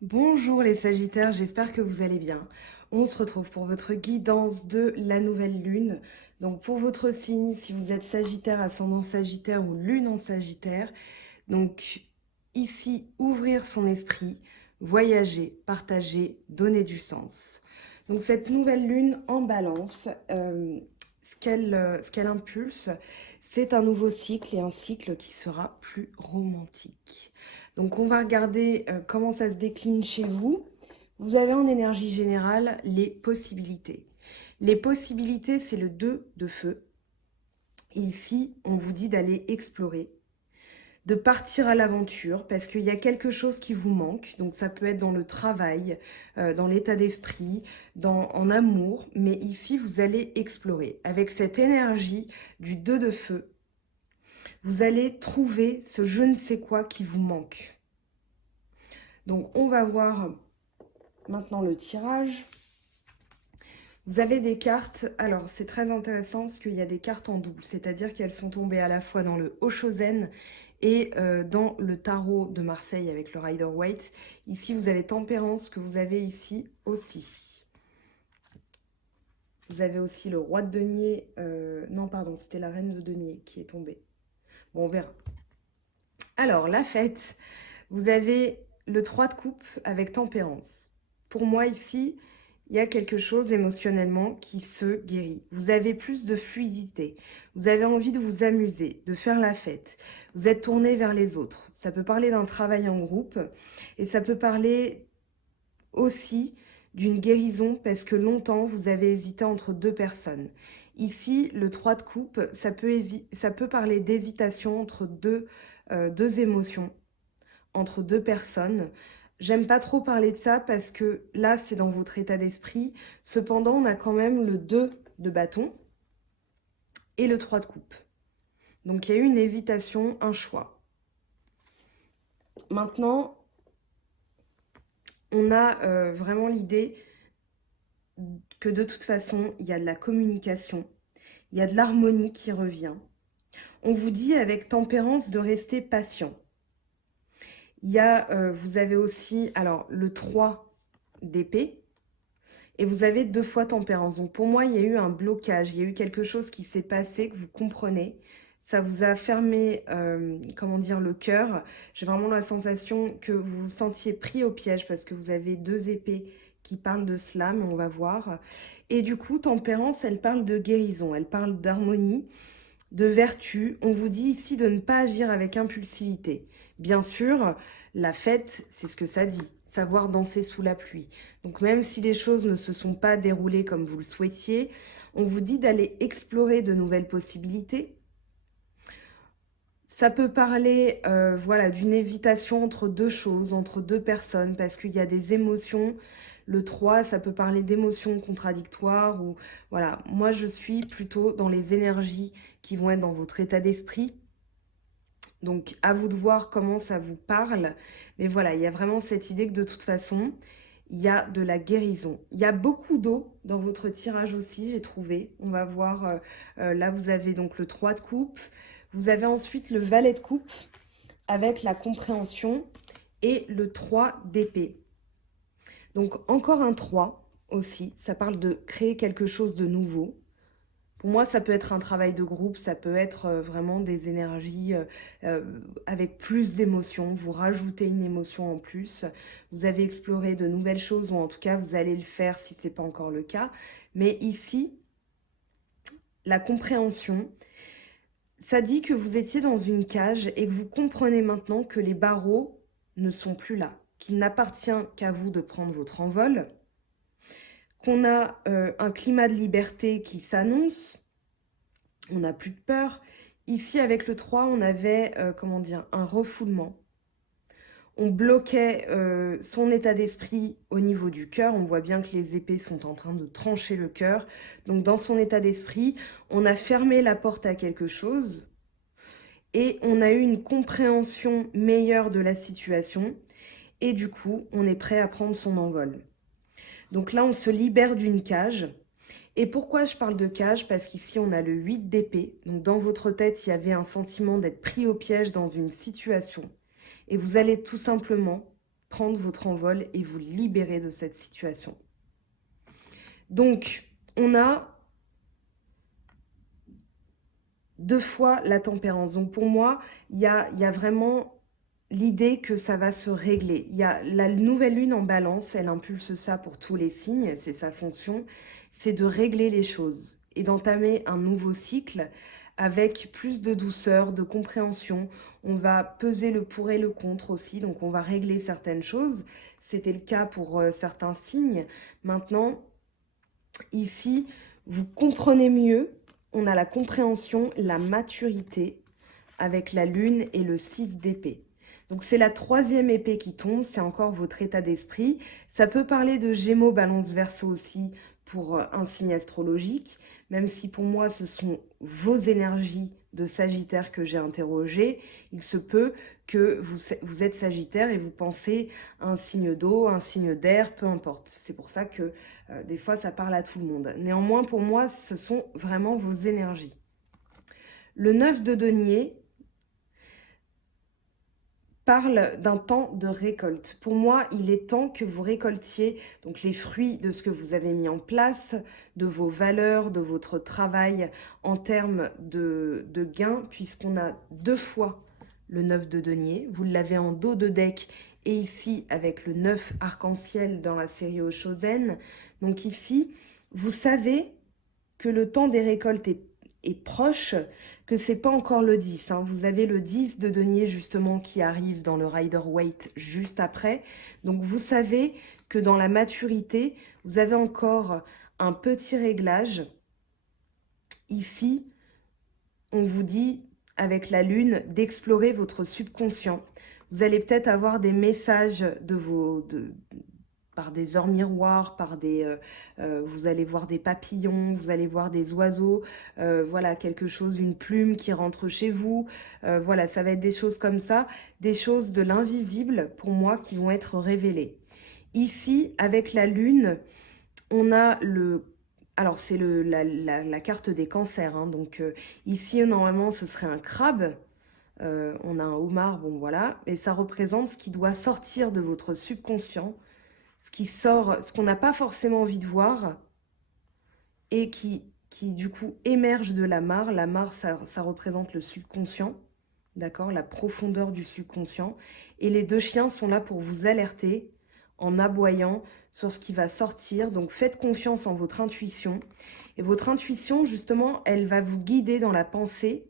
Bonjour les Sagittaires, j'espère que vous allez bien. On se retrouve pour votre guidance de la nouvelle lune. Donc pour votre signe, si vous êtes Sagittaire, ascendant Sagittaire ou lune en Sagittaire, donc ici, ouvrir son esprit, voyager, partager, donner du sens. Donc cette nouvelle lune en balance, ce qu'elle impulse, c'est un nouveau cycle et un cycle qui sera plus romantique. Donc on va regarder comment ça se décline chez vous. Vous avez en énergie générale les possibilités. Les possibilités, c'est le 2 de feu. Et ici, on vous dit d'aller explorer, de partir à l'aventure parce qu'il y a quelque chose qui vous manque. Donc ça peut être dans le travail, dans l'état d'esprit, en amour. Mais ici, vous allez explorer. Avec cette énergie du 2 de feu, vous allez trouver ce je ne sais quoi qui vous manque. Donc on va voir maintenant le tirage. Vous avez des cartes, alors c'est très intéressant parce qu'il y a des cartes en double, c'est-à-dire qu'elles sont tombées à la fois dans le Oshozen et dans le tarot de Marseille avec le Rider-Waite. Ici, vous avez Tempérance que vous avez ici aussi. Vous avez aussi le Roi de Denier, non pardon, c'était la Reine de Denier qui est tombée. Bon, on verra. Alors, la fête, vous avez le 3 de coupe avec Tempérance. Pour moi ici, il y a quelque chose émotionnellement qui se guérit. Vous avez plus de fluidité. Vous avez envie de vous amuser, de faire la fête. Vous êtes tourné vers les autres. Ça peut parler d'un travail en groupe et ça peut parler aussi d'une guérison parce que longtemps vous avez hésité entre deux personnes. Ici, le 3 de coupe, ça peut parler d'hésitation entre deux émotions, entre deux personnes. J'aime pas trop parler de ça parce que là, c'est dans votre état d'esprit. Cependant, on a quand même le 2 de bâton et le 3 de coupe. Donc, il y a eu une hésitation, un choix. Maintenant, on a vraiment l'idée que de toute façon, il y a de la communication, il y a de l'harmonie qui revient. On vous dit avec tempérance de rester patient. Vous avez aussi, alors, le 3 d'épée. Et vous avez 2 fois tempérance. Donc pour moi, il y a eu un blocage, il y a eu quelque chose qui s'est passé, que vous comprenez. Ça vous a fermé, comment dire, le cœur. J'ai vraiment la sensation que vous vous sentiez pris au piège parce que vous avez 2 épées qui parlent de cela, mais on va voir. Et du coup, tempérance, elle parle de guérison, elle parle d'harmonie, de vertu. On vous dit ici de ne pas agir avec impulsivité. Bien sûr, la fête, c'est ce que ça dit, savoir danser sous la pluie. Donc même si les choses ne se sont pas déroulées comme vous le souhaitiez, on vous dit d'aller explorer de nouvelles possibilités. Ça peut parler voilà, d'une hésitation entre deux choses, entre deux personnes, parce qu'il y a des émotions. Le 3, ça peut parler d'émotions contradictoires. Ou voilà, moi, je suis plutôt dans les énergies qui vont être dans votre état d'esprit. Donc, à vous de voir comment ça vous parle. Mais voilà, il y a vraiment cette idée que de toute façon, il y a de la guérison. Il y a beaucoup d'eau dans votre tirage aussi, j'ai trouvé. On va voir, là, vous avez donc le 3 de coupe. Vous avez ensuite le valet de coupe avec la compréhension et le 3 d'épée. Donc, encore un 3 aussi. Ça parle de créer quelque chose de nouveau. Pour moi, ça peut être un travail de groupe, ça peut être vraiment des énergies avec plus d'émotions. Vous rajoutez une émotion en plus. Vous avez exploré de nouvelles choses, ou en tout cas, vous allez le faire si ce n'est pas encore le cas. Mais ici, la compréhension, ça dit que vous étiez dans une cage et que vous comprenez maintenant que les barreaux ne sont plus là, qu'il n'appartient qu'à vous de prendre votre envol, qu'on a un climat de liberté qui s'annonce. On n'a plus de peur. Ici, avec le 3, on avait, comment dire, un refoulement. On bloquait son état d'esprit au niveau du cœur. On voit bien que les épées sont en train de trancher le cœur. Donc, dans son état d'esprit, on a fermé la porte à quelque chose et on a eu une compréhension meilleure de la situation. Et du coup, on est prêt à prendre son envol. Donc là, on se libère d'une cage. Et pourquoi je parle de cage? Parce qu'ici, on a le 8 d'épée. Donc, dans votre tête, il y avait un sentiment d'être pris au piège dans une situation. Et vous allez tout simplement prendre votre envol et vous libérer de cette situation. Donc, on a 2 fois la tempérance. Donc, pour moi, il y a vraiment l'idée que ça va se régler. Il y a la nouvelle lune en balance, elle impulse ça pour tous les signes, c'est sa fonction, c'est de régler les choses et d'entamer un nouveau cycle avec plus de douceur, de compréhension. On va peser le pour et le contre aussi, donc on va régler certaines choses. C'était le cas pour certains signes. Maintenant, ici, vous comprenez mieux, on a la compréhension, la maturité avec la lune et le 6 d'épée. Donc c'est la 3e épée qui tombe, c'est encore votre état d'esprit. Ça peut parler de Gémeaux, Balance, Verseau aussi pour un signe astrologique, même si pour moi ce sont vos énergies de Sagittaire que j'ai interrogées. Il se peut que vous êtes Sagittaire et vous pensez à un signe d'eau, un signe d'air, peu importe. C'est pour ça que des fois ça parle à tout le monde. Néanmoins pour moi ce sont vraiment vos énergies. Le 9 de denier parle d'un temps de récolte. Pour moi, il est temps que vous récoltiez donc les fruits de ce que vous avez mis en place, de vos valeurs, de votre travail en termes de gains, puisqu'on a 2 fois le 9 de denier. Vous l'avez en dos de deck et ici avec le 9 arc-en-ciel dans la série Oshozen. Donc ici, vous savez que le temps des récoltes est proche, que c'est pas encore le 10. Hein. Vous avez le 10 de denier justement qui arrive dans le Rider-Waite juste après. Donc vous savez que dans la maturité, vous avez encore un petit réglage. Ici, on vous dit avec la lune d'explorer votre subconscient. Vous allez peut-être avoir des messages par des heures miroirs, vous allez voir des papillons, vous allez voir des oiseaux, voilà, quelque chose, une plume qui rentre chez vous. Voilà, ça va être des choses comme ça, des choses de l'invisible pour moi qui vont être révélées. Ici, avec la lune, on a le... Alors, c'est la carte des cancers. Hein, donc, ici, normalement, ce serait un crabe. On a un homard, bon voilà. Et ça représente ce qui doit sortir de votre subconscient, ce qui sort, ce qu'on n'a pas forcément envie de voir et qui du coup émerge de la mare. La mare, ça représente le subconscient, d'accord, la profondeur du subconscient. Et les 2 chiens sont là pour vous alerter en aboyant sur ce qui va sortir. Donc faites confiance en votre intuition. Et votre intuition, justement, elle va vous guider dans la pensée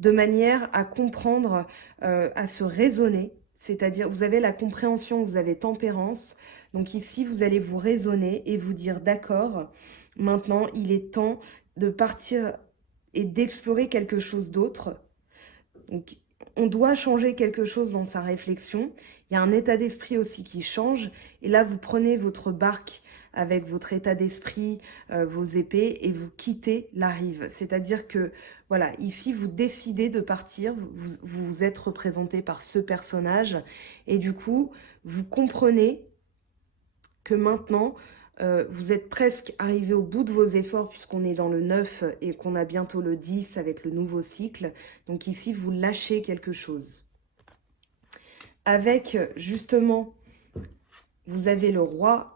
de manière à comprendre, à se raisonner. C'est-à-dire, vous avez la compréhension, vous avez tempérance. Donc ici, vous allez vous raisonner et vous dire, d'accord, maintenant, il est temps de partir et d'explorer quelque chose d'autre. Donc, on doit changer quelque chose dans sa réflexion. Il y a un état d'esprit aussi qui change. Et là, vous prenez votre barque avec votre état d'esprit, vos épées, et vous quittez la rive. C'est-à-dire que, voilà, ici, vous décidez de partir, vous êtes représenté par ce personnage, et du coup, vous comprenez que maintenant, vous êtes presque arrivé au bout de vos efforts, puisqu'on est dans le 9 et qu'on a bientôt le 10 avec le nouveau cycle. Donc ici, vous lâchez quelque chose. Avec, justement, vous avez le roi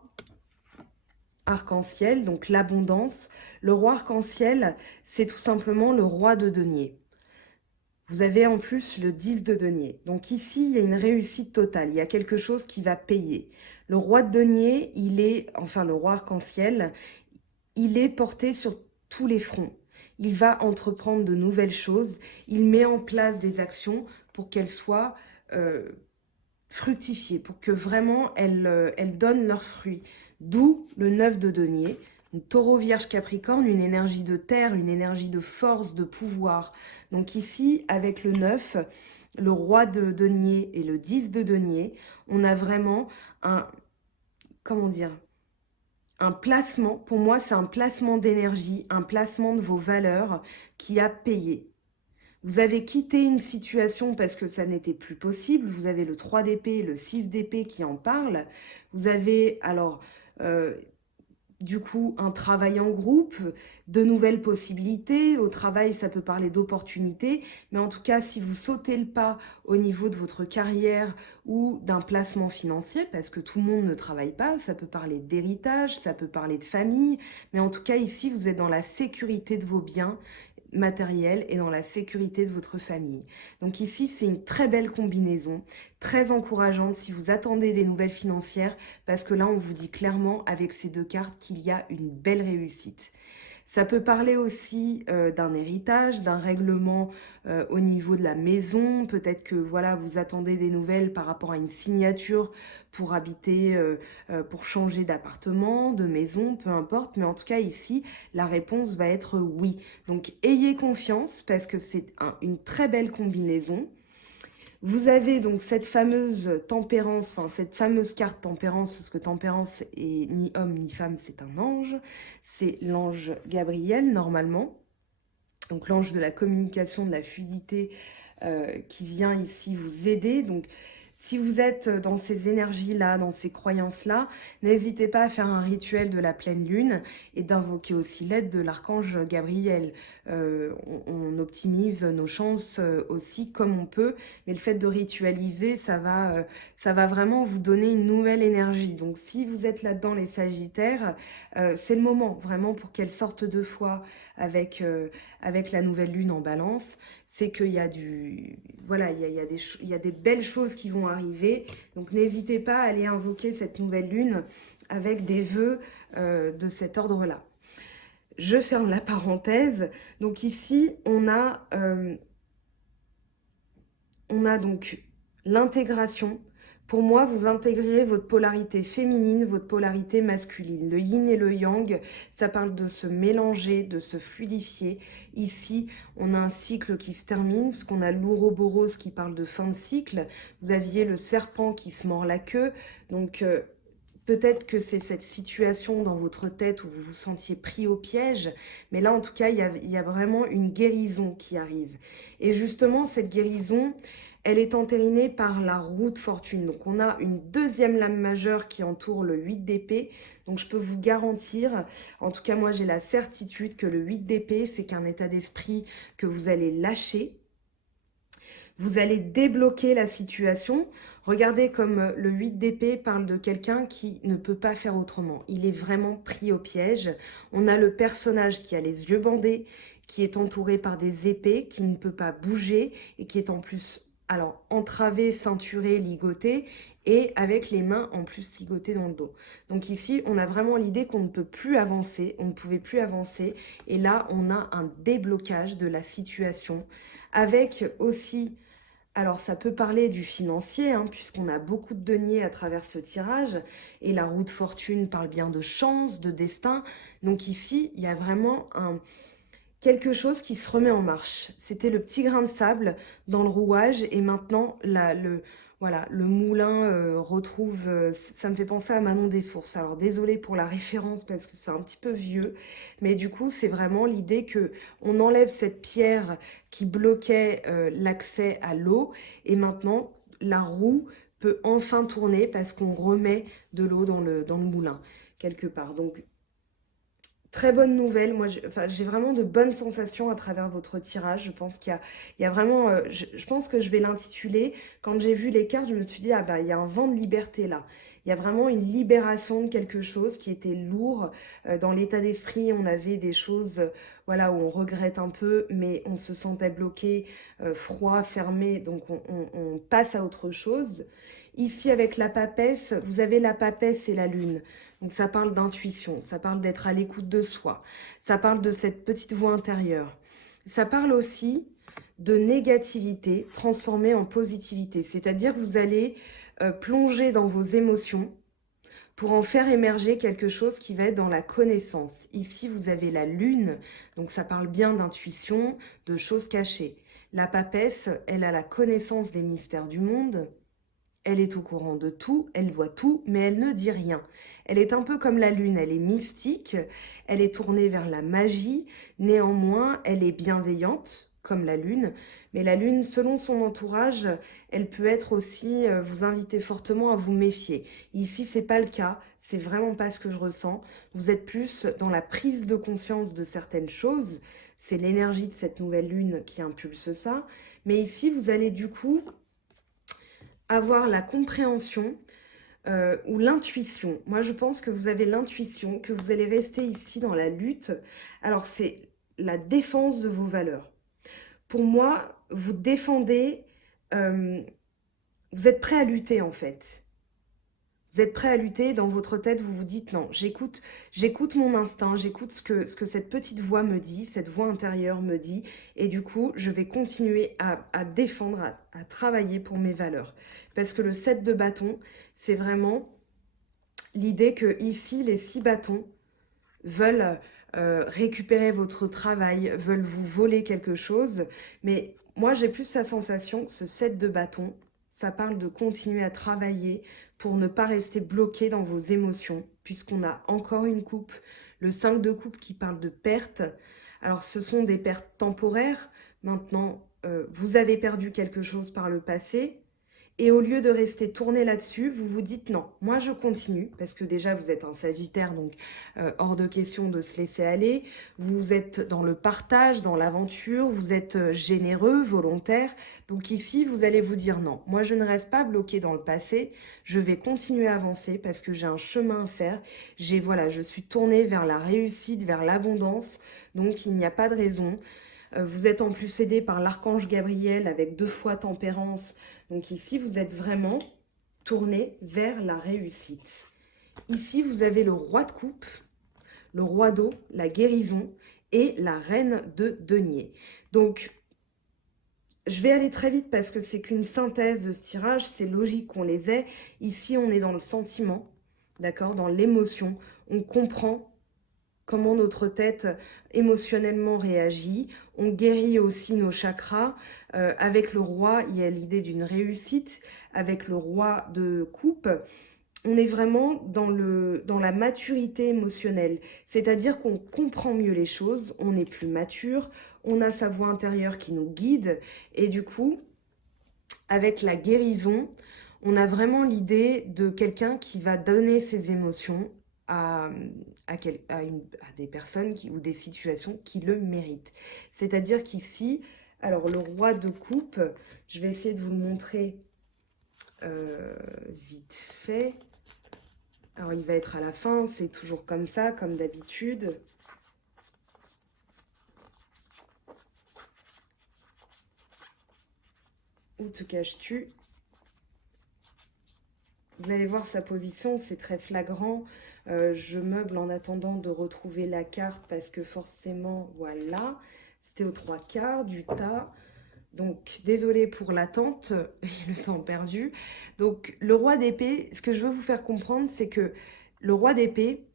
arc-en-ciel, donc l'abondance. Le roi arc-en-ciel, c'est tout simplement le roi de denier. Vous avez en plus le 10 de denier. Donc ici, il y a une réussite totale. Il y a quelque chose qui va payer. Le roi de denier, le roi arc-en-ciel, il est porté sur tous les fronts. Il va entreprendre de nouvelles choses. Il met en place des actions pour qu'elles soient fructifiées, pour que vraiment elles donnent leurs fruits. D'où le 9 de denier. Taureau, Vierge, Capricorne, une énergie de terre, une énergie de force, de pouvoir. Donc ici, avec le 9, le roi de denier et le 10 de denier, on a vraiment un placement. Pour moi, c'est un placement d'énergie, un placement de vos valeurs qui a payé. Vous avez quitté une situation parce que ça n'était plus possible. Vous avez le 3 d'épée, le 6 d'épée qui en parle. Vous avez, alors... du coup, un travail en groupe, de nouvelles possibilités. Au travail, ça peut parler d'opportunités. Mais en tout cas, si vous sautez le pas au niveau de votre carrière ou d'un placement financier, parce que tout le monde ne travaille pas, ça peut parler d'héritage, ça peut parler de famille. Mais en tout cas, ici, vous êtes dans la sécurité de vos biens matériels et dans la sécurité de votre famille. Donc ici, c'est une très belle combinaison, très encourageante si vous attendez des nouvelles financières, parce que là, on vous dit clairement avec ces deux cartes qu'il y a une belle réussite. Ça peut parler aussi d'un héritage, d'un règlement au niveau de la maison. Peut-être que voilà, vous attendez des nouvelles par rapport à une signature pour habiter, pour changer d'appartement, de maison, peu importe. Mais en tout cas, ici, la réponse va être oui. Donc, ayez confiance parce que c'est une très belle combinaison. Vous avez donc cette fameuse tempérance, enfin cette fameuse carte tempérance, parce que tempérance est ni homme ni femme, c'est un ange. C'est l'ange Gabriel, normalement. Donc l'ange de la communication, de la fluidité, qui vient ici vous aider. Donc si vous êtes dans ces énergies-là, dans ces croyances-là, n'hésitez pas à faire un rituel de la pleine lune et d'invoquer aussi l'aide de l'archange Gabriel. On optimise nos chances aussi comme on peut, mais le fait de ritualiser, ça va vraiment vous donner une nouvelle énergie. Donc si vous êtes là-dedans, les Sagittaires, c'est le moment vraiment pour qu'elle sorte deux fois avec, avec la nouvelle lune en balance. C'est qu'il y a voilà, il y a des belles choses qui vont arriver. Donc n'hésitez pas à aller invoquer cette nouvelle lune avec des vœux de cet ordre-là. Je ferme la parenthèse. Donc ici, on a donc l'intégration. Pour moi, vous intégrez votre polarité féminine, votre polarité masculine. Le yin et le yang, ça parle de se mélanger, de se fluidifier. Ici, on a un cycle qui se termine, parce qu'on a l'ouroboros qui parle de fin de cycle. Vous aviez le serpent qui se mord la queue. Donc, peut-être que c'est cette situation dans votre tête où vous vous sentiez pris au piège. Mais là, en tout cas, il y a vraiment une guérison qui arrive. Et justement, cette guérison, elle est entérinée par la roue de fortune. Donc on a une deuxième lame majeure qui entoure le 8 d'épée. Donc je peux vous garantir, en tout cas moi j'ai la certitude que le 8 d'épée, c'est qu'un état d'esprit que vous allez lâcher. Vous allez débloquer la situation. Regardez comme le 8 d'épée parle de quelqu'un qui ne peut pas faire autrement. Il est vraiment pris au piège. On a le personnage qui a les yeux bandés, qui est entouré par des épées, qui ne peut pas bouger et qui est en plus entravé, ceinturé, ligoté et avec les mains en plus ligotées dans le dos. Donc ici, on a vraiment l'idée qu'on ne peut plus avancer, on ne pouvait plus avancer. Et là, on a un déblocage de la situation avec aussi... Alors, ça peut parler du financier, hein, puisqu'on a beaucoup de deniers à travers ce tirage. Et la roue de fortune parle bien de chance, de destin. Donc ici, il y a vraiment quelque chose qui se remet en marche. C'était le petit grain de sable dans le rouage. Et maintenant, voilà, le moulin retrouve... ça me fait penser à Manon des Sources. Alors, désolée pour la référence parce que c'est un petit peu vieux. Mais du coup, c'est vraiment l'idée que on enlève cette pierre qui bloquait l'accès à l'eau. Et maintenant, la roue peut enfin tourner parce qu'on remet de l'eau dans le moulin, quelque part. Donc, très bonne nouvelle. Moi, j'ai vraiment de bonnes sensations à travers votre tirage. Je pense il y a vraiment... je pense que je vais l'intituler. Quand j'ai vu les cartes, je me suis dit, ah bah, il y a un vent de liberté là. Il y a vraiment une libération de quelque chose qui était lourd. Dans l'état d'esprit, on avait des choses voilà, où on regrette un peu, mais on se sentait bloqué, froid, fermé. Donc, on passe à autre chose. Ici, avec la papesse, vous avez la papesse et la lune. Donc ça parle d'intuition, ça parle d'être à l'écoute de soi, ça parle de cette petite voix intérieure. Ça parle aussi de négativité transformée en positivité, c'est-à-dire que vous allez plonger dans vos émotions pour en faire émerger quelque chose qui va être dans la connaissance. Ici, vous avez la lune, donc ça parle bien d'intuition, de choses cachées. La papesse, elle a la connaissance des mystères du monde. Elle est au courant de tout, elle voit tout, mais elle ne dit rien. Elle est un peu comme la lune, elle est mystique, elle est tournée vers la magie, néanmoins, elle est bienveillante, comme la lune, mais la lune, selon son entourage, elle peut être aussi vous inviter fortement à vous méfier. Ici, c'est pas le cas, c'est vraiment pas ce que je ressens. Vous êtes plus dans la prise de conscience de certaines choses, c'est l'énergie de cette nouvelle lune qui impulse ça. Mais ici, vous allez du coup avoir la compréhension ou l'intuition. Moi, je pense que vous avez l'intuition, que vous allez rester ici dans la lutte. Alors, c'est la défense de vos valeurs. Pour moi, vous défendez, euh, vous êtes prêt à lutter en fait. Vous êtes prêt à lutter, dans votre tête, vous vous dites non, j'écoute mon instinct, j'écoute ce que cette petite voix me dit, cette voix intérieure me dit, et du coup, je vais continuer à défendre, à travailler pour mes valeurs. Parce que le 7 de bâton, c'est vraiment l'idée que ici, les 6 bâtons veulent récupérer votre travail, veulent vous voler quelque chose, mais moi, j'ai plus la sensation que ce 7 de bâton, ça parle de continuer à travailler pour ne pas rester bloqué dans vos émotions, puisqu'on a encore une coupe, le 5 de coupe qui parle de perte. Alors, ce sont des pertes temporaires. Maintenant, vous avez perdu quelque chose par le passé. Et au lieu de rester tourné là-dessus, vous vous dites non, moi je continue, parce que déjà vous êtes un Sagittaire, donc hors de question de se laisser aller. Vous êtes dans le partage, dans l'aventure, vous êtes généreux, volontaire. Donc ici, vous allez vous dire non, moi je ne reste pas bloqué dans le passé, je vais continuer à avancer parce que j'ai un chemin à faire. Voilà, je suis tournée vers la réussite, vers l'abondance, donc il n'y a pas de raison. Vous êtes en plus aidé par l'archange Gabriel avec 2 fois tempérance. Donc ici, vous êtes vraiment tourné vers la réussite. Ici, vous avez le roi de coupe, le roi d'eau, la guérison et la reine de denier. Donc, je vais aller très vite parce que c'est qu'une synthèse de ce tirage. C'est logique qu'on les ait. Ici, on est dans le sentiment, d'accord, dans l'émotion. On comprend comment notre tête émotionnellement réagit. On guérit aussi nos chakras. Avec le roi, il y a l'idée d'une réussite. Avec le roi de coupe, on est vraiment dans la maturité émotionnelle. C'est-à-dire qu'on comprend mieux les choses, on est plus mature, on a sa voix intérieure qui nous guide. Et du coup, avec la guérison, on a vraiment l'idée de quelqu'un qui va donner ses émotions à des personnes ou des situations qui le méritent. C'est-à-dire qu'ici, alors le roi de coupe, je vais essayer de vous le montrer vite fait. Alors il va être à la fin, c'est toujours comme ça, comme d'habitude. Où te caches-tu? Vous allez voir sa position, c'est très flagrant. Je meuble en attendant de retrouver la carte parce que forcément, voilà, c'était aux 3/4 du tas. Donc, désolée pour l'attente et le temps perdu. Donc, le roi d'épée, ce que je veux vous faire comprendre, c'est que le roi d'épée,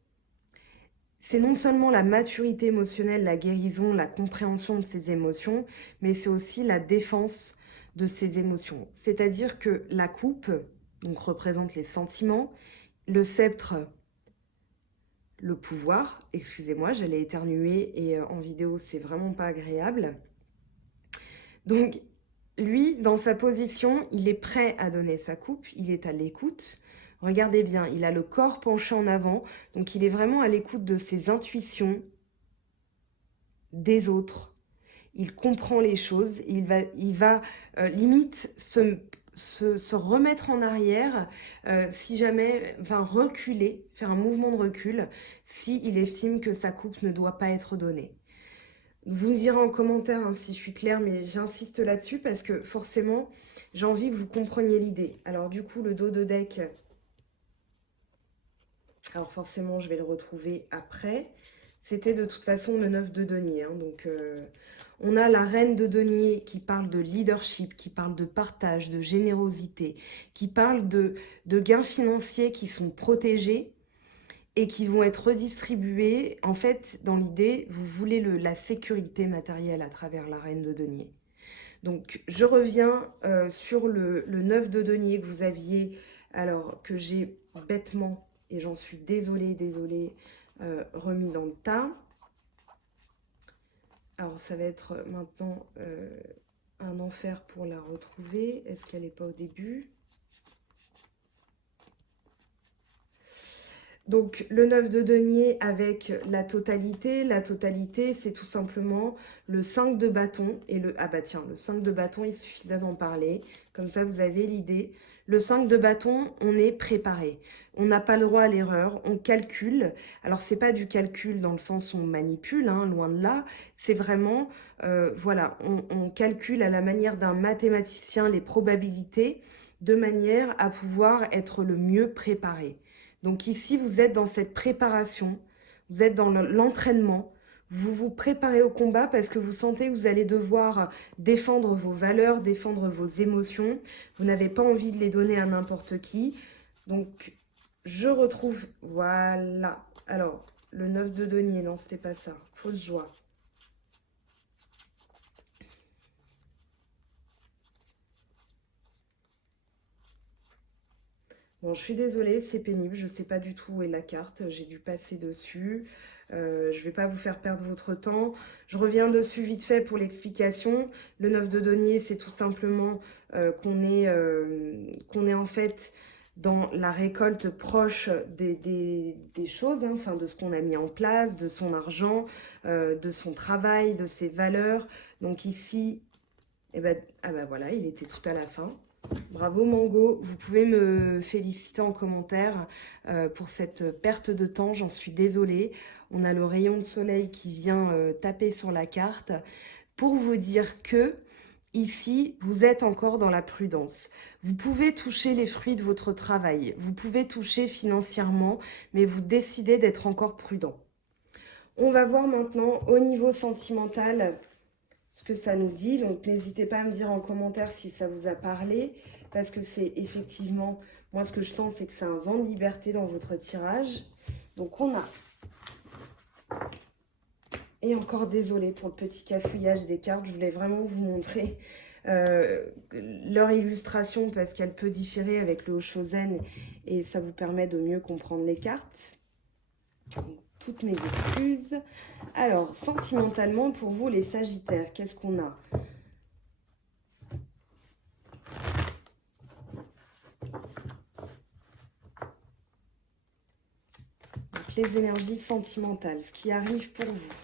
c'est non seulement la maturité émotionnelle, la guérison, la compréhension de ses émotions, mais c'est aussi la défense de ses émotions. C'est-à-dire que la coupe, donc représente les sentiments, le sceptre, le pouvoir, excusez-moi, j'allais éternuer et en vidéo c'est vraiment pas agréable. Donc lui, dans sa position, il est prêt à donner sa coupe, il est à l'écoute. Regardez bien, il a le corps penché en avant, donc il est vraiment à l'écoute de ses intuitions, des autres. Il comprend les choses, il va limite se remettre en arrière, si jamais, enfin reculer, faire un mouvement de recul, s'il estime que sa coupe ne doit pas être donnée. Vous me direz en commentaire hein, si je suis claire, mais j'insiste là-dessus parce que forcément, j'ai envie que vous compreniez l'idée. Alors du coup, le dos de deck, alors forcément, je vais le retrouver après. C'était de toute façon le 9 de denier, hein, donc... on a la reine de denier qui parle de leadership, qui parle de partage, de générosité, qui parle de gains financiers qui sont protégés et qui vont être redistribués. En fait, dans l'idée, vous voulez la sécurité matérielle à travers la reine de denier. Donc, je reviens sur le 9 de denier que vous aviez, alors que j'ai bêtement, et j'en suis désolée, remis dans le tas. Alors, ça va être maintenant... un enfer pour la retrouver. Est-ce qu'elle n'est pas au début? Donc, le 9 de denier avec la totalité. La totalité, c'est tout simplement le 5 de bâton. Et le... Ah bah tiens, le 5 de bâton, il suffit d'en parler. Comme ça, vous avez l'idée. Le 5 de bâton, on est préparé. On n'a pas le droit à l'erreur. On calcule. Alors, c'est pas du calcul dans le sens où on manipule, hein, loin de là. C'est vraiment, voilà, on calcule à la manière d'un mathématicien les probabilités de manière à pouvoir être le mieux préparé. Donc ici, vous êtes dans cette préparation, vous êtes dans l'entraînement, vous vous préparez au combat parce que vous sentez que vous allez devoir défendre vos valeurs, défendre vos émotions. Vous n'avez pas envie de les donner à n'importe qui. Donc, je retrouve... Voilà. Alors, le 9 de denier, non, c'était pas ça. Fausse joie. Bon, je suis désolée, c'est pénible, je ne sais pas du tout où est la carte, j'ai dû passer dessus. Je ne vais pas vous faire perdre votre temps. Je reviens dessus vite fait pour l'explication. Le 9 de denier, c'est tout simplement qu'on est en fait dans la récolte proche des choses, hein, enfin de ce qu'on a mis en place, de son argent, de son travail, de ses valeurs. Donc ici, eh ben, ah ben voilà, il était tout à la fin. Bravo Mango, vous pouvez me féliciter en commentaire pour cette perte de temps, j'en suis désolée. On a le rayon de soleil qui vient taper sur la carte pour vous dire que ici, vous êtes encore dans la prudence. Vous pouvez toucher les fruits de votre travail, vous pouvez toucher financièrement, mais vous décidez d'être encore prudent. On va voir maintenant au niveau sentimental ce que ça nous dit. Donc, n'hésitez pas à me dire en commentaire si ça vous a parlé, parce que c'est effectivement, moi, ce que je sens, c'est que c'est un vent de liberté dans votre tirage. Donc, on a... Et encore désolée pour le petit cafouillage des cartes, je voulais vraiment vous montrer leur illustration, parce qu'elle peut différer avec le Oshozen, et ça vous permet de mieux comprendre les cartes. Toutes mes excuses. Alors, sentimentalement, pour vous, les Sagittaires, qu'est-ce qu'on a? Donc, les énergies sentimentales, ce qui arrive pour vous.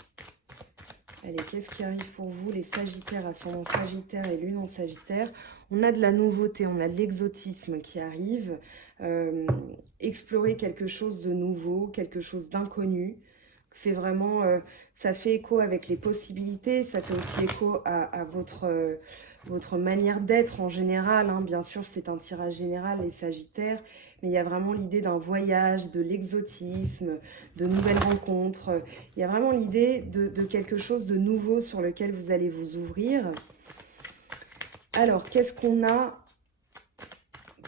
Allez, qu'est-ce qui arrive pour vous, les Sagittaires, ascendant Sagittaire et Lune en Sagittaire? On a de la nouveauté, on a de l'exotisme qui arrive. Explorer quelque chose de nouveau, quelque chose d'inconnu. C'est vraiment, ça fait écho avec les possibilités, ça fait aussi écho à votre manière d'être en général, hein. Bien sûr, c'est un tirage général, les Sagittaires, mais il y a vraiment l'idée d'un voyage, de l'exotisme, de nouvelles rencontres. Il y a vraiment l'idée de quelque chose de nouveau sur lequel vous allez vous ouvrir. Alors, qu'est-ce qu'on a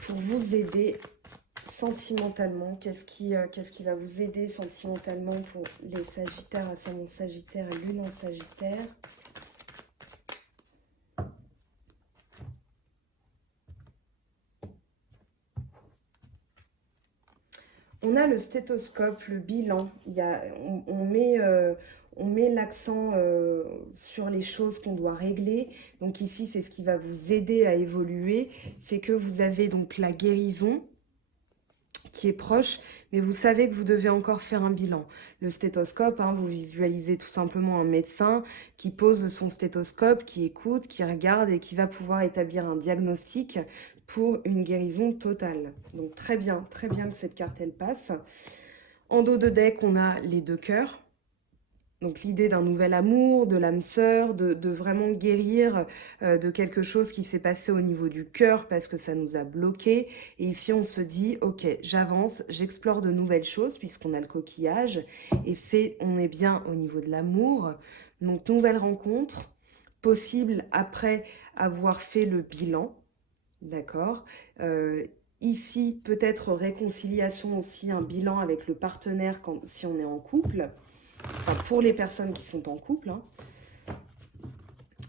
pour vous aider sentimentalement? Qu'est-ce qui va vous aider sentimentalement pour les Sagittaires, ascendant Sagittaire et Lune en Sagittaire? On a le stéthoscope, le bilan. On met l'accent sur les choses qu'on doit régler. Donc ici, c'est ce qui va vous aider à évoluer. C'est que vous avez donc la guérison qui est proche, mais vous savez que vous devez encore faire un bilan. Le stéthoscope, hein, vous visualisez tout simplement un médecin qui pose son stéthoscope, qui écoute, qui regarde et qui va pouvoir établir un diagnostic pour une guérison totale. Donc très bien que cette carte elle passe. En dos de deck, on a les deux cœurs. Donc l'idée d'un nouvel amour, de l'âme sœur, de vraiment guérir de quelque chose qui s'est passé au niveau du cœur parce que ça nous a bloqué. Et ici on se dit, ok, j'avance, j'explore de nouvelles choses puisqu'on a le coquillage. Et on est bien au niveau de l'amour. Donc nouvelle rencontre, possible après avoir fait le bilan, d'accord. Ici peut-être réconciliation aussi, un bilan avec le partenaire si on est en couple. Enfin, pour les personnes qui sont en couple. Hein.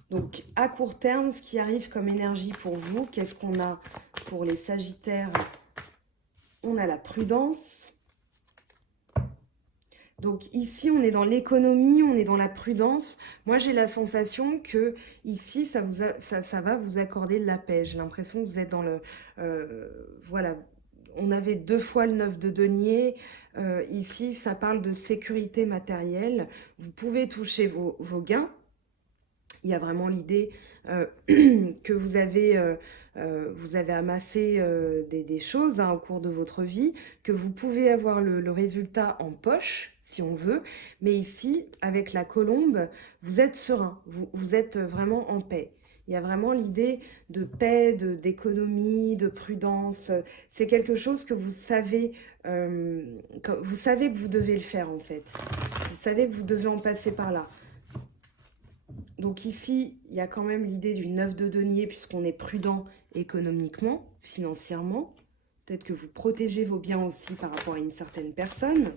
Donc, à court terme, ce qui arrive comme énergie pour vous, qu'est-ce qu'on a pour les Sagittaires? On a la prudence. Donc ici, on est dans l'économie, on est dans la prudence. Moi, j'ai la sensation que ici, ça va vous accorder de la paix. J'ai l'impression que vous êtes dans le... voilà, on avait 2 fois le 9 de denier. Ici, ça parle de sécurité matérielle. Vous pouvez toucher vos gains. Il y a vraiment l'idée que vous avez amassé des choses hein, au cours de votre vie, que vous pouvez avoir le résultat en poche, si on veut. Mais ici, avec la colombe, vous êtes serein, vous êtes vraiment en paix. Il y a vraiment l'idée de paix, d'économie, de prudence. C'est quelque chose que vous savez que vous devez le faire en fait. Vous savez que vous devez en passer par là. Donc ici, il y a quand même l'idée du 9 de denier puisqu'on est prudent économiquement, financièrement. Peut-être que vous protégez vos biens aussi par rapport à une certaine personne.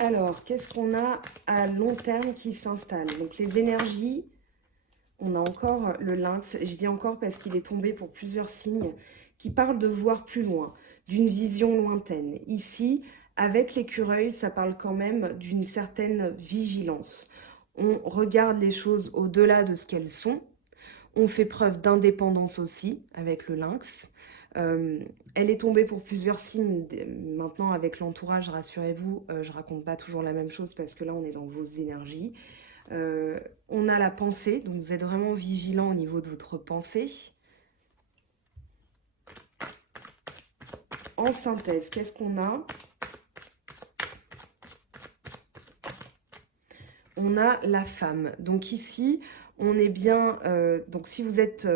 Alors, qu'est-ce qu'on a à long terme qui s'installe? Donc les énergies, on a encore le lynx. Je dis encore parce qu'il est tombé pour plusieurs signes qui parlent de voir plus loin, d'une vision lointaine. Ici, avec l'écureuil, ça parle quand même d'une certaine vigilance. On regarde les choses au-delà de ce qu'elles sont. On fait preuve d'indépendance aussi avec le lynx. Elle est tombée pour plusieurs signes. Maintenant, avec l'entourage, rassurez-vous, je raconte pas toujours la même chose parce que là, on est dans vos énergies. On a la pensée, donc vous êtes vraiment vigilant au niveau de votre pensée. En synthèse, qu'est-ce qu'on a? On a la femme. Donc ici, on est bien... donc si vous êtes,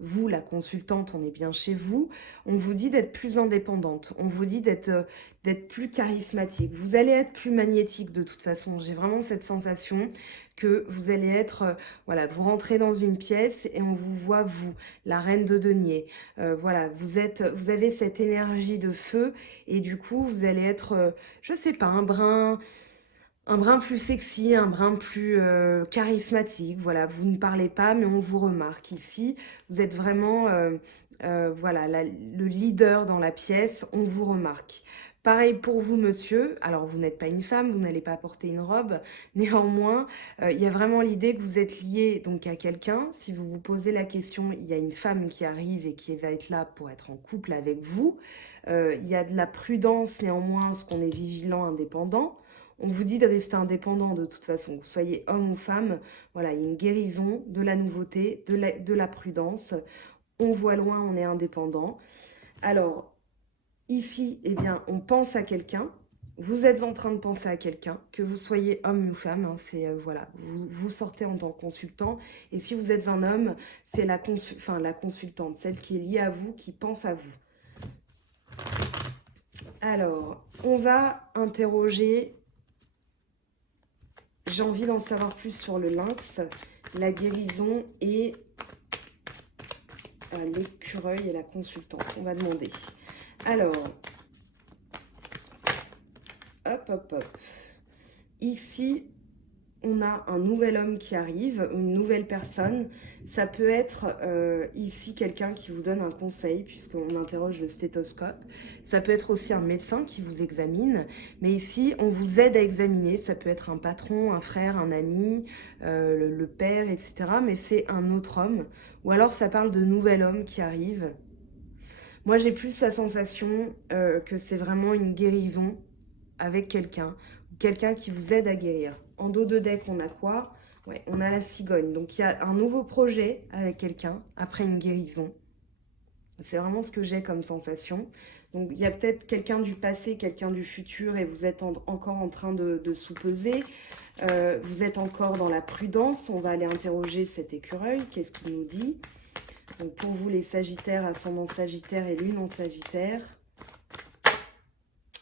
vous, la consultante, on est bien chez vous. On vous dit d'être plus indépendante. On vous dit d'être plus charismatique. Vous allez être plus magnétique de toute façon. J'ai vraiment cette sensation que vous allez être... voilà, vous rentrez dans une pièce et on vous voit, vous, la reine de denier. Voilà, vous avez cette énergie de feu et du coup, vous allez être, je sais pas, un brin plus sexy, un brin plus charismatique. Voilà, vous ne parlez pas, mais on vous remarque ici. Vous êtes vraiment voilà, le leader dans la pièce, on vous remarque. Pareil pour vous, monsieur. Alors, vous n'êtes pas une femme, vous n'allez pas porter une robe. Néanmoins, il y a vraiment l'idée que vous êtes lié donc à quelqu'un. Si vous vous posez la question, il y a une femme qui arrive et qui va être là pour être en couple avec vous. Il y a de la prudence, néanmoins, parce qu'on est vigilant, indépendant. On vous dit de rester indépendant de toute façon, que vous soyez homme ou femme. Voilà, il y a une guérison, de la nouveauté, de la prudence. On voit loin, on est indépendant. Alors, ici, eh bien, on pense à quelqu'un. Vous êtes en train de penser à quelqu'un, que vous soyez homme ou femme, hein, c'est voilà, vous sortez en tant que consultant. Et si vous êtes un homme, c'est la consultante, celle qui est liée à vous, qui pense à vous. Alors, on va interroger. J'ai envie d'en savoir plus sur le lynx, la guérison et l'écureuil et la consultante. On va demander. Alors, hop, hop, hop. Ici, on a un nouvel homme qui arrive, une nouvelle personne. Ça peut être ici quelqu'un qui vous donne un conseil, puisqu'on interroge le stéthoscope. Ça peut être aussi un médecin qui vous examine. Mais ici, on vous aide à examiner. Ça peut être un patron, un frère, un ami, le père, etc. Mais c'est un autre homme. Ou alors, ça parle de nouvel homme qui arrive. Moi, j'ai plus la sensation que c'est vraiment une guérison avec quelqu'un. Quelqu'un qui vous aide à guérir. En dos de deck, on a quoi? Ouais, on a la cigogne. Donc, il y a un nouveau projet avec quelqu'un après une guérison. C'est vraiment ce que j'ai comme sensation. Donc, il y a peut-être quelqu'un du passé, quelqu'un du futur et vous êtes encore en train de sous-peser. Vous êtes encore dans la prudence. On va aller interroger cet écureuil. Qu'est-ce qu'il nous dit? Donc, pour vous, les Sagittaires, ascendant Sagittaire et Lune en Sagittaire.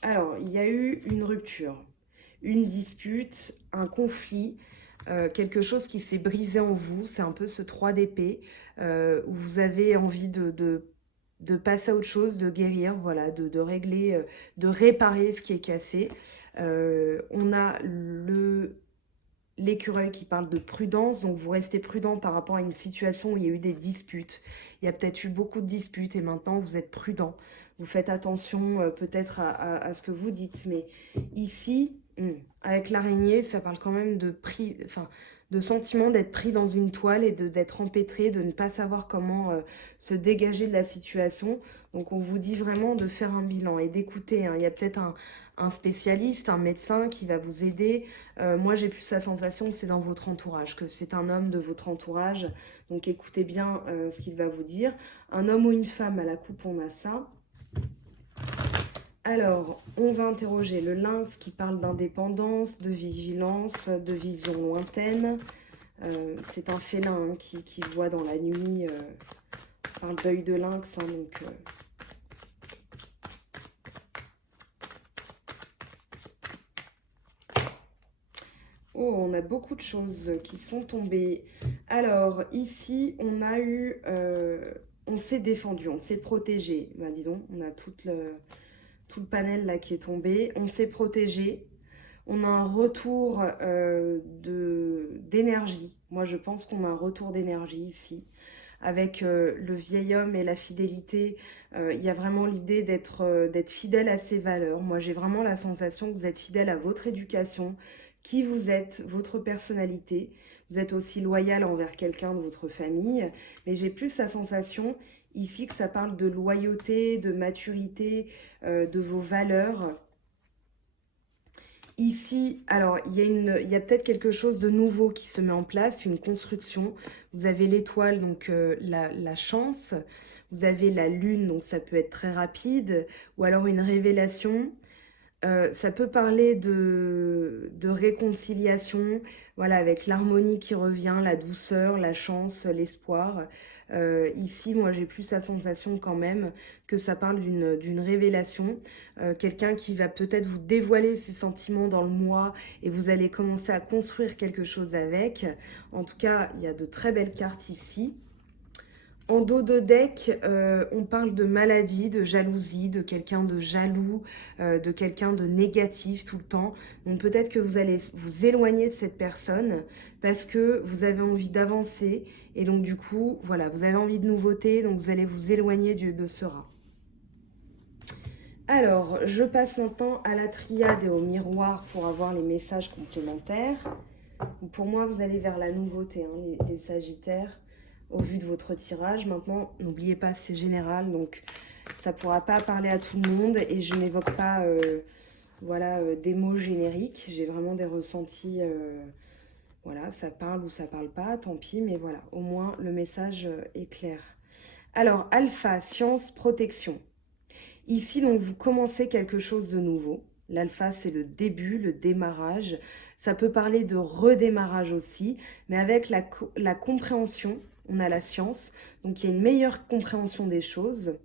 Alors, il y a eu une rupture, une dispute, un conflit, quelque chose qui s'est brisé en vous. C'est un peu ce 3 d'épée où vous avez envie de passer à autre chose, de guérir, voilà, de régler, de réparer ce qui est cassé. On a l'écureuil qui parle de prudence, donc vous restez prudent par rapport à une situation où il y a eu des disputes. Il y a peut-être eu beaucoup de disputes et maintenant vous êtes prudent. Vous faites attention peut-être à ce que vous dites. Mais ici, avec l'araignée, ça parle quand même de sentiment d'être pris dans une toile et d'être empêtré, de ne pas savoir comment se dégager de la situation. Donc on vous dit vraiment de faire un bilan et d'écouter, hein. Il y a peut-être un spécialiste, un médecin qui va vous aider. Moi, j'ai plus la sensation que c'est dans votre entourage, que c'est un homme de votre entourage. Donc écoutez bien ce qu'il va vous dire. Un homme ou une femme, à la coupe, on a ça. Alors, on va interroger le lynx qui parle d'indépendance, de vigilance, de vision lointaine. C'est un félin, hein, qui voit dans la nuit. On parle d'œil de lynx, hein, donc... Oh, on a beaucoup de choses qui sont tombées. Alors, ici, on a eu... on s'est défendu, on s'est protégé. Bah, dis donc, on a tout le panel là qui est tombé. On s'est protégé. On a un retour d'énergie. Moi, je pense qu'on a un retour d'énergie ici. Avec le vieil homme et la fidélité, il y a vraiment l'idée d'être fidèle à ses valeurs. Moi, j'ai vraiment la sensation que vous êtes fidèle à votre éducation, qui vous êtes, votre personnalité. Vous êtes aussi loyal envers quelqu'un de votre famille. Mais j'ai plus la sensation ici que ça parle de loyauté, de maturité, de vos valeurs. Ici, alors, il y a peut-être quelque chose de nouveau qui se met en place, une construction. Vous avez l'étoile, donc la chance. Vous avez la lune, donc ça peut être très rapide. Ou alors une révélation. Ça peut parler de réconciliation, voilà, avec l'harmonie qui revient, la douceur, la chance, l'espoir. Ici, moi, j'ai plus la sensation quand même que ça parle d'une révélation. Quelqu'un qui va peut-être vous dévoiler ses sentiments dans le mois et vous allez commencer à construire quelque chose avec. En tout cas, il y a de très belles cartes ici. En dos de deck, on parle de maladie, de jalousie, de quelqu'un de jaloux, de quelqu'un de négatif tout le temps. Donc peut-être que vous allez vous éloigner de cette personne parce que vous avez envie d'avancer. Et donc du coup, voilà, vous avez envie de nouveautés, donc vous allez vous éloigner de ce rat. Alors, je passe maintenant à la triade et au miroir pour avoir les messages complémentaires. Pour moi, vous allez vers la nouveauté, hein, les Sagittaires. Au vu de votre tirage. Maintenant, n'oubliez pas, c'est général, donc ça ne pourra pas parler à tout le monde et je n'évoque pas voilà, des mots génériques. J'ai vraiment des ressentis, voilà, ça parle ou ça parle pas, tant pis, mais voilà, au moins le message est clair. Alors, alpha, science, protection. Ici, donc, vous commencez quelque chose de nouveau. L'alpha, c'est le début, le démarrage. Ça peut parler de redémarrage aussi, mais avec la compréhension, on a la science. Donc, il y a une meilleure compréhension des choses.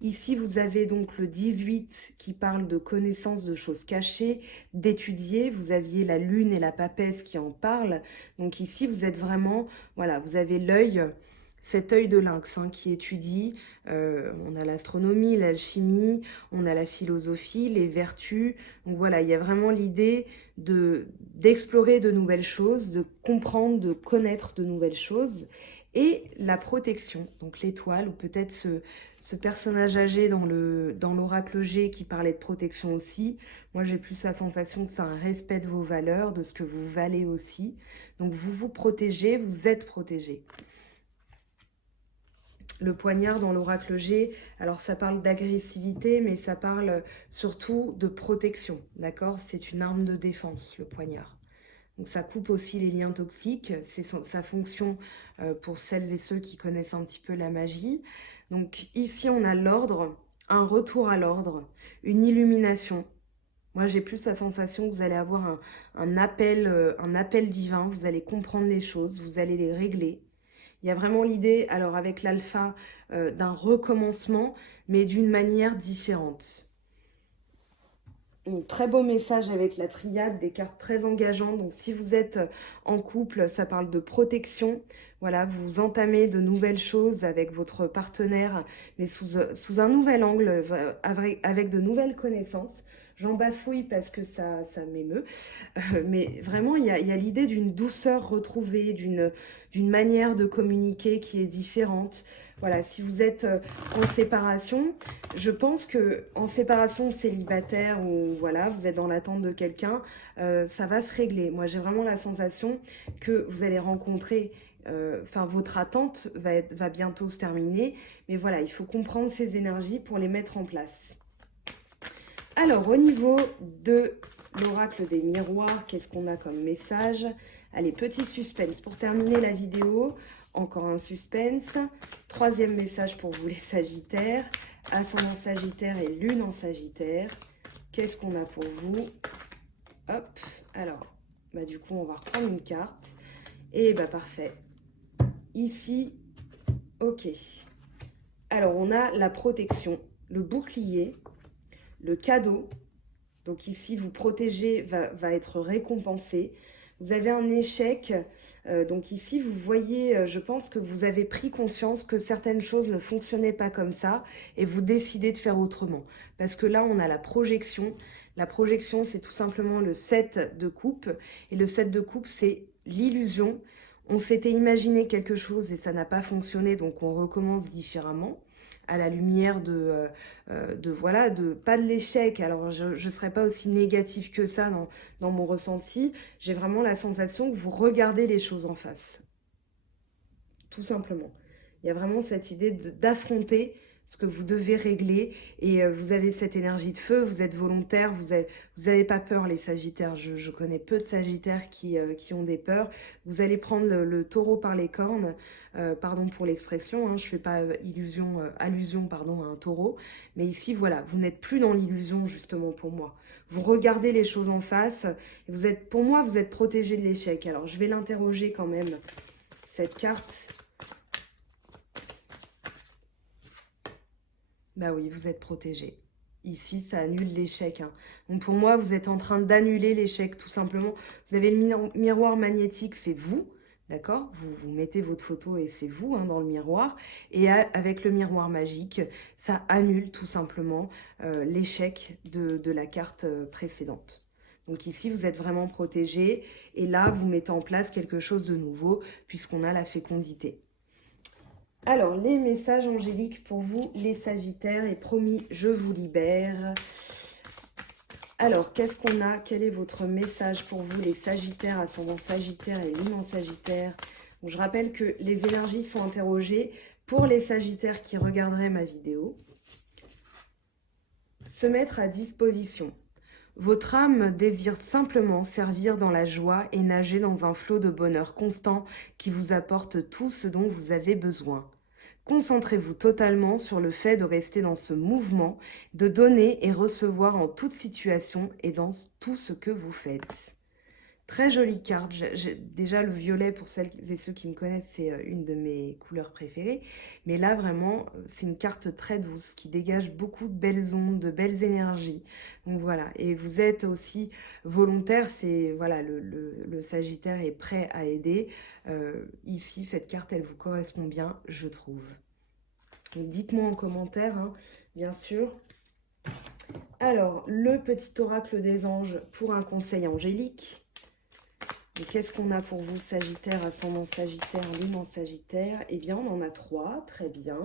Ici, vous avez donc le 18 qui parle de connaissance de choses cachées, d'étudier. Vous aviez la lune et la papesse qui en parlent. Donc ici, vous êtes vraiment, voilà, vous avez l'œil, cet œil de lynx, hein, qui étudie. On a l'astronomie, l'alchimie, on a la philosophie, les vertus. Donc voilà, il y a vraiment l'idée d'explorer de nouvelles choses, de comprendre, de connaître de nouvelles choses. Et la protection, donc l'étoile, ou peut-être ce personnage âgé dans l'oracle G qui parlait de protection aussi. Moi, j'ai plus la sensation que c'est un respect de vos valeurs, de ce que vous valez aussi. Donc, vous vous protégez, vous êtes protégé. Le poignard dans l'oracle G, alors ça parle d'agressivité, mais ça parle surtout de protection, d'accord? C'est une arme de défense, le poignard. Donc ça coupe aussi les liens toxiques, c'est sa fonction pour celles et ceux qui connaissent un petit peu la magie. Donc ici on a l'ordre, un retour à l'ordre, une illumination. Moi j'ai plus la sensation que vous allez avoir un appel divin, vous allez comprendre les choses, vous allez les régler. Il y a vraiment l'idée, alors avec l'alpha, d'un recommencement, mais d'une manière différente. Un très beau message avec la triade, des cartes très engageantes. Donc si vous êtes en couple, ça parle de protection. Voilà, vous entamez de nouvelles choses avec votre partenaire, mais sous un nouvel angle, avec de nouvelles connaissances. J'en bafouille parce que ça m'émeut. Mais vraiment, il y a l'idée d'une douceur retrouvée, d'une manière de communiquer qui est différente. Voilà, si vous êtes en séparation, je pense que en séparation célibataire ou voilà, vous êtes dans l'attente de quelqu'un, ça va se régler. Moi, j'ai vraiment la sensation que vous allez rencontrer, enfin, votre attente va bientôt se terminer. Mais voilà, il faut comprendre ces énergies pour les mettre en place. Alors, au niveau de l'oracle des miroirs, qu'est-ce qu'on a comme message? Allez, petit suspense pour terminer la vidéo. Encore un suspense. Troisième message pour vous les Sagittaires. Ascendant Sagittaire et Lune en Sagittaire. Qu'est-ce qu'on a pour vous? Hop, alors, bah du coup, on va reprendre une carte. Et bah parfait. Ici, ok. Alors, on a la protection, le bouclier, le cadeau. Donc ici, vous protéger va être récompensé. Vous avez un échec. Donc ici, vous voyez, je pense que vous avez pris conscience que certaines choses ne fonctionnaient pas comme ça et vous décidez de faire autrement. Parce que là, on a la projection. La projection, c'est tout simplement le 7 de coupe. Et le 7 de coupe, c'est l'illusion. On s'était imaginé quelque chose et ça n'a pas fonctionné, donc on recommence différemment à la lumière voilà, pas de l'échec. Alors, je ne serais pas aussi négative que ça dans mon ressenti. J'ai vraiment la sensation que vous regardez les choses en face. Tout simplement. Il y a vraiment cette idée d'affronter ce que vous devez régler. Et vous avez cette énergie de feu, vous êtes volontaire, vous avez pas peur, les Sagittaires. Je connais peu de Sagittaires qui ont des peurs. Vous allez prendre le taureau par les cornes. Pardon pour l'expression, hein, je ne fais pas allusion pardon, à un taureau. Mais ici, voilà, vous n'êtes plus dans l'illusion, justement, pour moi. Vous regardez les choses en face. Et pour moi, vous êtes protégé de l'échec. Alors, je vais l'interroger quand même, cette carte. Bah oui, vous êtes protégé. Ici, ça annule l'échec, hein. Donc pour moi, vous êtes en train d'annuler l'échec, tout simplement. Vous avez le miroir magnétique, c'est vous, d'accord? Vous mettez votre photo et c'est vous, hein, dans le miroir. Et avec le miroir magique, ça annule tout simplement l'échec de la carte précédente. Donc ici, vous êtes vraiment protégé. Et là, vous mettez en place quelque chose de nouveau, puisqu'on a la fécondité. Alors, les messages angéliques pour vous, les Sagittaires, et promis, je vous libère. Alors, qu'est-ce qu'on a? Quel est votre message pour vous, les Sagittaires, ascendant Sagittaire et Lune en Sagittaire? Donc, je rappelle que les énergies sont interrogées pour les Sagittaires qui regarderaient ma vidéo. Se mettre à disposition. Votre âme désire simplement servir dans la joie et nager dans un flot de bonheur constant qui vous apporte tout ce dont vous avez besoin. Concentrez-vous totalement sur le fait de rester dans ce mouvement, de donner et recevoir en toute situation et dans tout ce que vous faites. Très jolie carte. Déjà, le violet, pour celles et ceux qui me connaissent, c'est une de mes couleurs préférées. Mais là, vraiment, c'est une carte très douce qui dégage beaucoup de belles ondes, de belles énergies. Donc voilà. Et vous êtes aussi volontaire. C'est voilà, le Sagittaire est prêt à aider. Ici, cette carte, elle vous correspond bien, je trouve. Dites-moi en commentaire, hein, bien sûr. Alors, le petit oracle des anges pour un conseil angélique. Et qu'est-ce qu'on a pour vous, Sagittaire, ascendant Sagittaire, Lune en Sagittaire? Eh bien, on en a 3, très bien.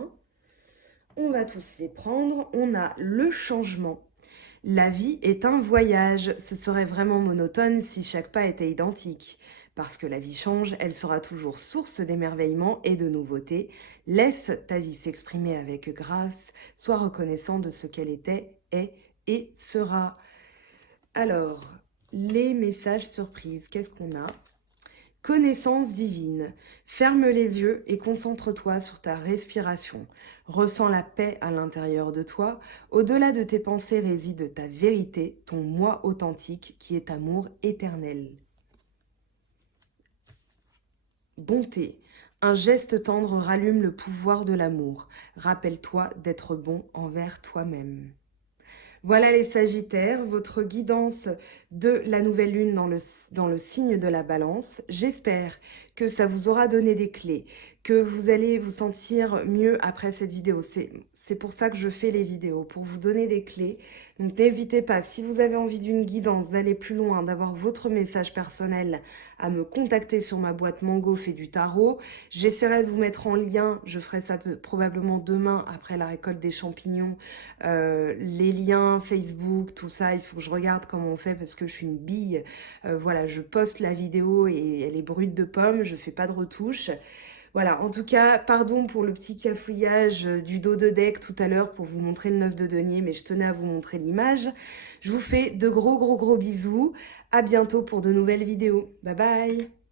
On va tous les prendre. On a le changement. La vie est un voyage. Ce serait vraiment monotone si chaque pas était identique. Parce que la vie change, elle sera toujours source d'émerveillement et de nouveautés. Laisse ta vie s'exprimer avec grâce. Sois reconnaissant de ce qu'elle était, est et sera. Alors, les messages surprises, qu'est-ce qu'on a? Connaissance divine. Ferme les yeux et concentre-toi sur ta respiration. Ressens la paix à l'intérieur de toi. Au-delà de tes pensées réside ta vérité, ton moi authentique qui est amour éternel. Bonté. Un geste tendre rallume le pouvoir de l'amour. Rappelle-toi d'être bon envers toi-même. Voilà les Sagittaires, votre guidance de la nouvelle lune dans le signe de la balance. J'espère que ça vous aura donné des clés, que vous allez vous sentir mieux après cette vidéo. C'est pour ça que je fais les vidéos, pour vous donner des clés. Donc n'hésitez pas, si vous avez envie d'une guidance, d'aller plus loin, d'avoir votre message personnel, à me contacter sur ma boîte Mango fait du tarot. J'essaierai de vous mettre en lien, je ferai ça probablement demain après la récolte des champignons, les liens Facebook, tout ça, il faut que je regarde comment on fait parce que je suis une bille. Voilà, je poste la vidéo et elle est brute de pomme, je fais pas de retouches. Voilà, en tout cas, pardon pour le petit cafouillage du dos de deck tout à l'heure pour vous montrer le 9 de denier, mais je tenais à vous montrer l'image. Je vous fais de gros bisous. À bientôt pour de nouvelles vidéos. Bye bye!